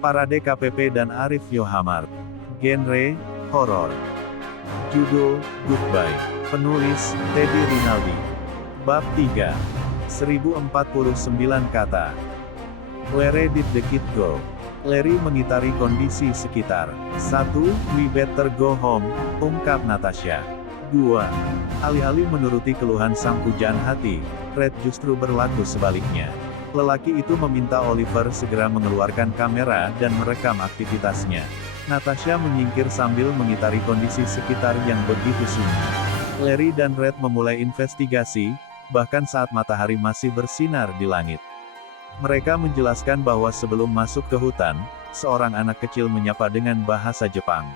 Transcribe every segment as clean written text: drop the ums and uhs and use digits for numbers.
Parade KPP dan Arif Yohamart. Genre, horor. Judul, Goodbye. Penulis, Teddy Rinaldi. Bab 3. 1049 kata. Where did the kid go? Larry mengitari kondisi sekitar. 1. We better go home, ungkap Natasha. 2. Alih-alih menuruti keluhan sang pujaan hati, Red justru berlaku sebaliknya. Lelaki itu meminta Oliver segera mengeluarkan kamera dan merekam aktivitasnya. Natasha menyingkir sambil mengitari kondisi sekitar yang begitu sunyi. Larry dan Red memulai investigasi, bahkan saat matahari masih bersinar di langit. Mereka menjelaskan bahwa sebelum masuk ke hutan, seorang anak kecil menyapa dengan bahasa Jepang.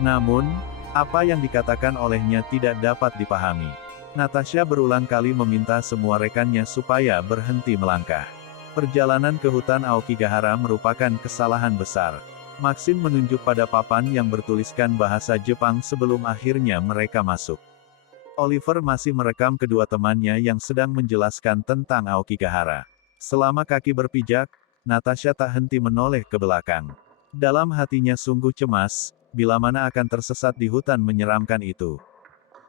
Namun, apa yang dikatakan olehnya tidak dapat dipahami. Natasha berulang kali meminta semua rekannya supaya berhenti melangkah. Perjalanan ke hutan Aokigahara merupakan kesalahan besar. Maxine menunjuk pada papan yang bertuliskan bahasa Jepang sebelum akhirnya mereka masuk. Oliver masih merekam kedua temannya yang sedang menjelaskan tentang Aokigahara. Selama kaki berpijak, Natasha tak henti menoleh ke belakang. Dalam hatinya sungguh cemas, bila mana akan tersesat di hutan menyeramkan itu.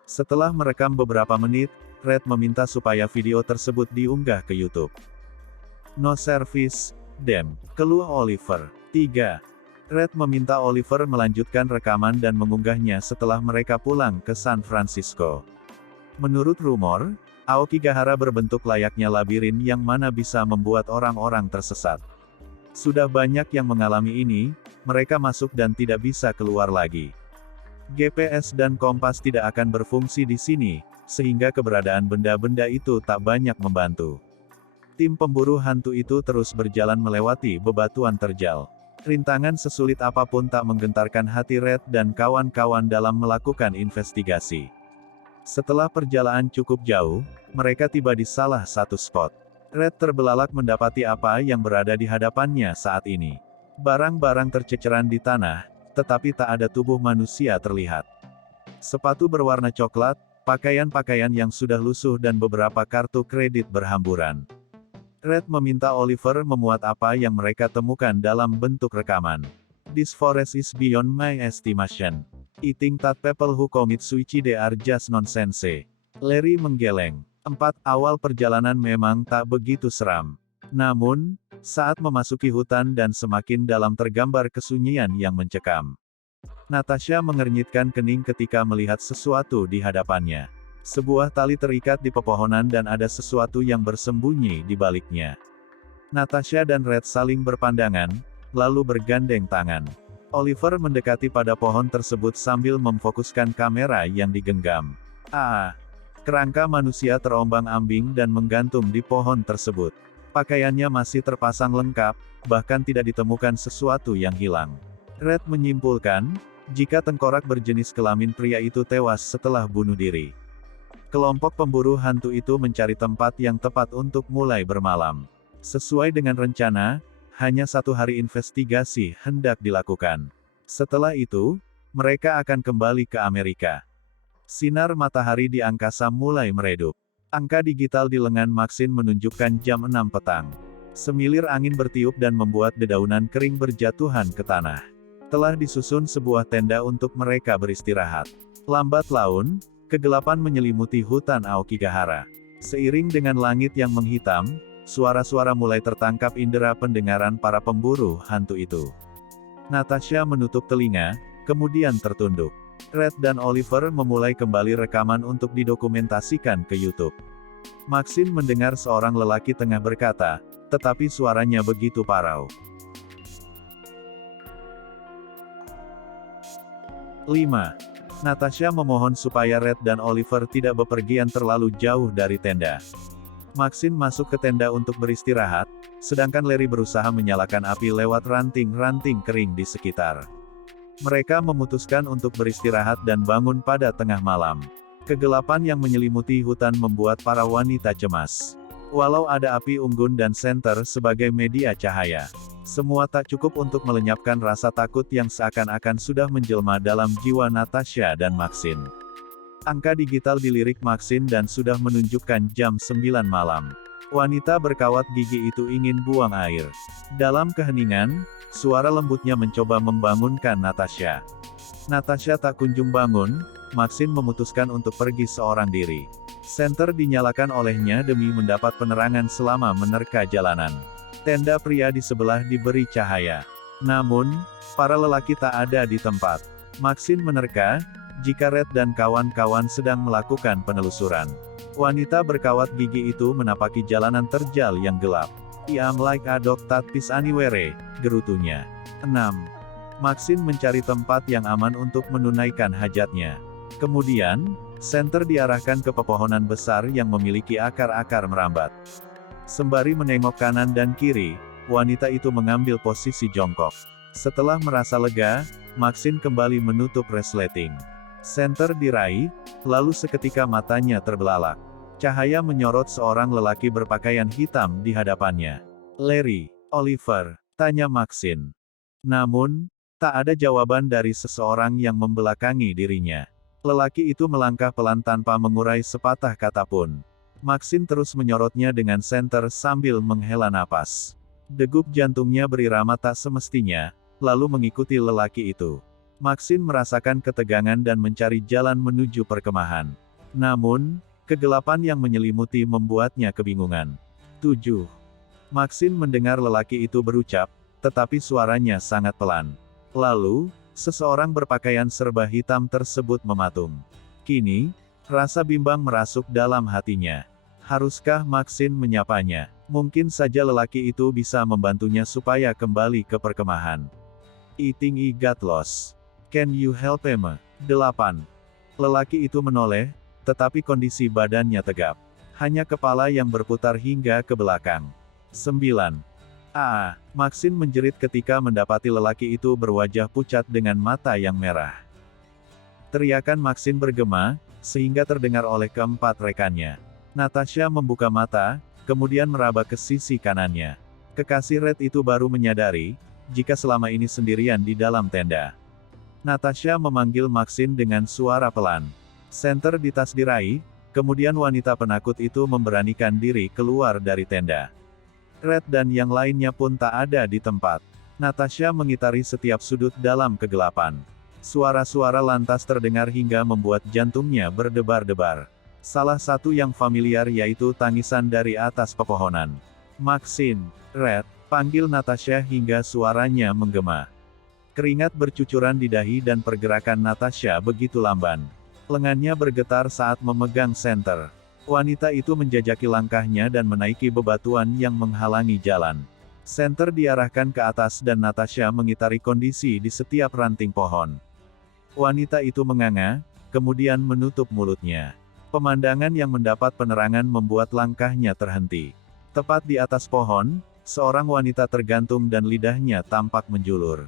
Setelah merekam beberapa menit, Red meminta supaya video tersebut diunggah ke YouTube. No service, damn, keluh Oliver. 3. Red meminta Oliver melanjutkan rekaman dan mengunggahnya setelah mereka pulang ke San Francisco. Menurut rumor, Aokigahara berbentuk layaknya labirin yang mana bisa membuat orang-orang tersesat. Sudah banyak yang mengalami ini, mereka masuk dan tidak bisa keluar lagi. GPS dan kompas tidak akan berfungsi di sini, sehingga keberadaan benda-benda itu tak banyak membantu. Tim pemburu hantu itu terus berjalan melewati bebatuan terjal. Rintangan sesulit apapun tak menggentarkan hati Red dan kawan-kawan dalam melakukan investigasi. Setelah perjalanan cukup jauh, mereka tiba di salah satu spot. Red terbelalak mendapati apa yang berada di hadapannya saat ini. Barang-barang terceceran di tanah, tetapi tak ada tubuh manusia terlihat. Sepatu berwarna coklat, pakaian-pakaian yang sudah lusuh dan beberapa kartu kredit berhamburan. Red meminta Oliver memuat apa yang mereka temukan dalam bentuk rekaman. This forest is beyond my estimation. Eating that people who commit suicide are just nonsense. Larry menggeleng. 4. Awal perjalanan memang tak begitu seram. Namun, saat memasuki hutan dan semakin dalam tergambar kesunyian yang mencekam. Natasha mengernyitkan kening ketika melihat sesuatu di hadapannya. Sebuah tali terikat di pepohonan dan ada sesuatu yang bersembunyi di baliknya. Natasha dan Red saling berpandangan, lalu bergandeng tangan. Oliver mendekati pada pohon tersebut sambil memfokuskan kamera yang digenggam. Kerangka manusia terombang-ambing dan menggantung di pohon tersebut. Pakaiannya masih terpasang lengkap, bahkan tidak ditemukan sesuatu yang hilang. Red menyimpulkan, jika tengkorak berjenis kelamin pria itu tewas setelah bunuh diri. Kelompok pemburu hantu itu mencari tempat yang tepat untuk mulai bermalam. Sesuai dengan rencana, hanya 1 hari investigasi hendak dilakukan. Setelah itu, mereka akan kembali ke Amerika. Sinar matahari di angkasa mulai meredup. Angka digital di lengan Maxine menunjukkan jam 6 petang. Semilir angin bertiup dan membuat dedaunan kering berjatuhan ke tanah. Telah disusun sebuah tenda untuk mereka beristirahat. Lambat laun, kegelapan menyelimuti hutan Aokigahara. Seiring dengan langit yang menghitam, suara-suara mulai tertangkap indera pendengaran para pemburu hantu itu. Natasha menutup telinga, kemudian tertunduk. Red dan Oliver memulai kembali rekaman untuk didokumentasikan ke YouTube. Maxine mendengar seorang lelaki tengah berkata, tetapi suaranya begitu parau. 5. Natasha memohon supaya Red dan Oliver tidak bepergian terlalu jauh dari tenda. Maxine masuk ke tenda untuk beristirahat, sedangkan Larry berusaha menyalakan api lewat ranting-ranting kering di sekitar. Mereka memutuskan untuk beristirahat dan bangun pada tengah malam. Kegelapan yang menyelimuti hutan membuat para wanita cemas. Walau ada api unggun dan senter sebagai media cahaya, semua tak cukup untuk melenyapkan rasa takut yang seakan-akan sudah menjelma dalam jiwa Natasha dan Maxine. Angka digital dilirik Maxine dan sudah menunjukkan jam 9 malam. Wanita berkawat gigi itu ingin buang air. Dalam keheningan, suara lembutnya mencoba membangunkan Natasha. Natasha tak kunjung bangun, Maxine memutuskan untuk pergi seorang diri. Senter dinyalakan olehnya demi mendapat penerangan selama menerka jalanan. Tenda pria di sebelah diberi cahaya. Namun, para lelaki tak ada di tempat. Maxine menerka, jika Red dan kawan-kawan sedang melakukan penelusuran. Wanita berkawat gigi itu menapaki jalanan terjal yang gelap. "I'm like a dog that piss anywhere," gerutunya. 6. Maxine mencari tempat yang aman untuk menunaikan hajatnya. Kemudian, Senter diarahkan ke pepohonan besar yang memiliki akar-akar merambat. Sembari menengok kanan dan kiri, wanita itu mengambil posisi jongkok. Setelah merasa lega, Maxine kembali menutup resleting. Senter diraih, lalu seketika matanya terbelalak. Cahaya menyorot seorang lelaki berpakaian hitam di hadapannya. "Larry, Oliver?" tanya Maxine. Namun, tak ada jawaban dari seseorang yang membelakangi dirinya. Lelaki itu melangkah pelan tanpa mengurai sepatah kata pun. Maxine terus menyorotnya dengan senter sambil menghela napas. Degup jantungnya berirama tak semestinya, lalu mengikuti lelaki itu. Maxine merasakan ketegangan dan mencari jalan menuju perkemahan. Namun, kegelapan yang menyelimuti membuatnya kebingungan. 7. Maxine mendengar lelaki itu berucap, tetapi suaranya sangat pelan. Lalu, seseorang berpakaian serba hitam tersebut mematung. Kini, rasa bimbang merasuk dalam hatinya. Haruskah Maxine menyapanya? Mungkin saja lelaki itu bisa membantunya supaya kembali ke perkemahan. "I think I got lost. Can you help me?" 8. Lelaki itu menoleh, tetapi kondisi badannya tegap. Hanya kepala yang berputar hingga ke belakang. 9. Maxine menjerit ketika mendapati lelaki itu berwajah pucat dengan mata yang merah. Teriakan Maxine bergema, sehingga terdengar oleh keempat rekannya. Natasha membuka mata, kemudian meraba ke sisi kanannya. Kekasih Red itu baru menyadari, jika selama ini sendirian di dalam tenda. Natasha memanggil Maxine dengan suara pelan. Senter di tas diraih, kemudian wanita penakut itu memberanikan diri keluar dari tenda. Red dan yang lainnya pun tak ada di tempat. Natasha mengitari setiap sudut dalam kegelapan. Suara-suara lantas terdengar hingga membuat jantungnya berdebar-debar. Salah satu yang familiar yaitu tangisan dari atas pepohonan. "Maxine, Red," panggil Natasha hingga suaranya menggema. Keringat bercucuran di dahi dan pergerakan Natasha begitu lamban. Lengannya bergetar saat memegang senter. Wanita itu menjajaki langkahnya dan menaiki bebatuan yang menghalangi jalan. Senter diarahkan ke atas dan Natasha mengitari kondisi di setiap ranting pohon. Wanita itu menganga, kemudian menutup mulutnya. Pemandangan yang mendapat penerangan membuat langkahnya terhenti. Tepat di atas pohon, seorang wanita tergantung dan lidahnya tampak menjulur.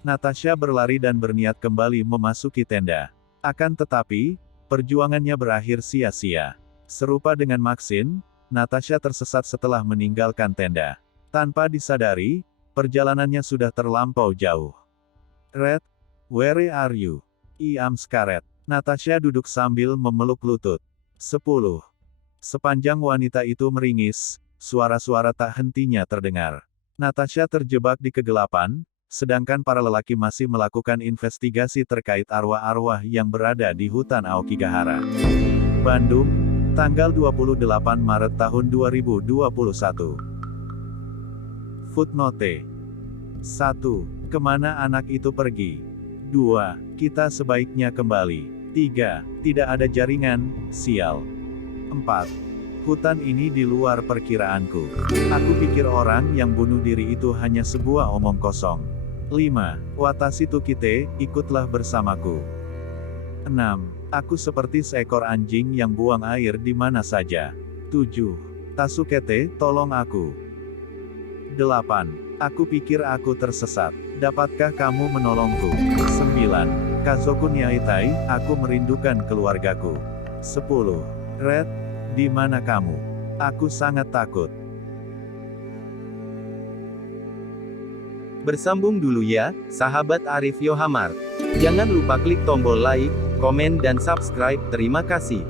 Natasha berlari dan berniat kembali memasuki tenda. Akan tetapi, perjuangannya berakhir sia-sia. Serupa dengan Maxine, Natasha tersesat setelah meninggalkan tenda. Tanpa disadari, perjalanannya sudah terlampau jauh. "Red, where are you? I'm scared." Natasha duduk sambil memeluk lutut. 10. Sepanjang wanita itu meringis, suara-suara tak hentinya terdengar. Natasha terjebak di kegelapan, sedangkan para lelaki masih melakukan investigasi terkait arwah-arwah yang berada di hutan Aokigahara. Bandung, tanggal 28 Maret tahun 2021. Footnote 1. Kemana anak itu pergi? 2. Kita sebaiknya kembali. 3. Tidak ada jaringan, sial. 4. Hutan ini di luar perkiraanku. Aku pikir orang yang bunuh diri itu hanya sebuah omong kosong. 5. Watashi Tukite, ikutlah bersamaku. 6. Aku seperti seekor anjing yang buang air di mana saja. 7. Tasukete, tolong aku. 8. Aku pikir aku tersesat. Dapatkah kamu menolongku? 9. Kazoku Niaitai, aku merindukan keluargaku. 10. Red, di mana kamu? Aku sangat takut. Bersambung dulu ya, sahabat Arif Yohamar. Jangan lupa klik tombol like, komen dan subscribe. Terima kasih.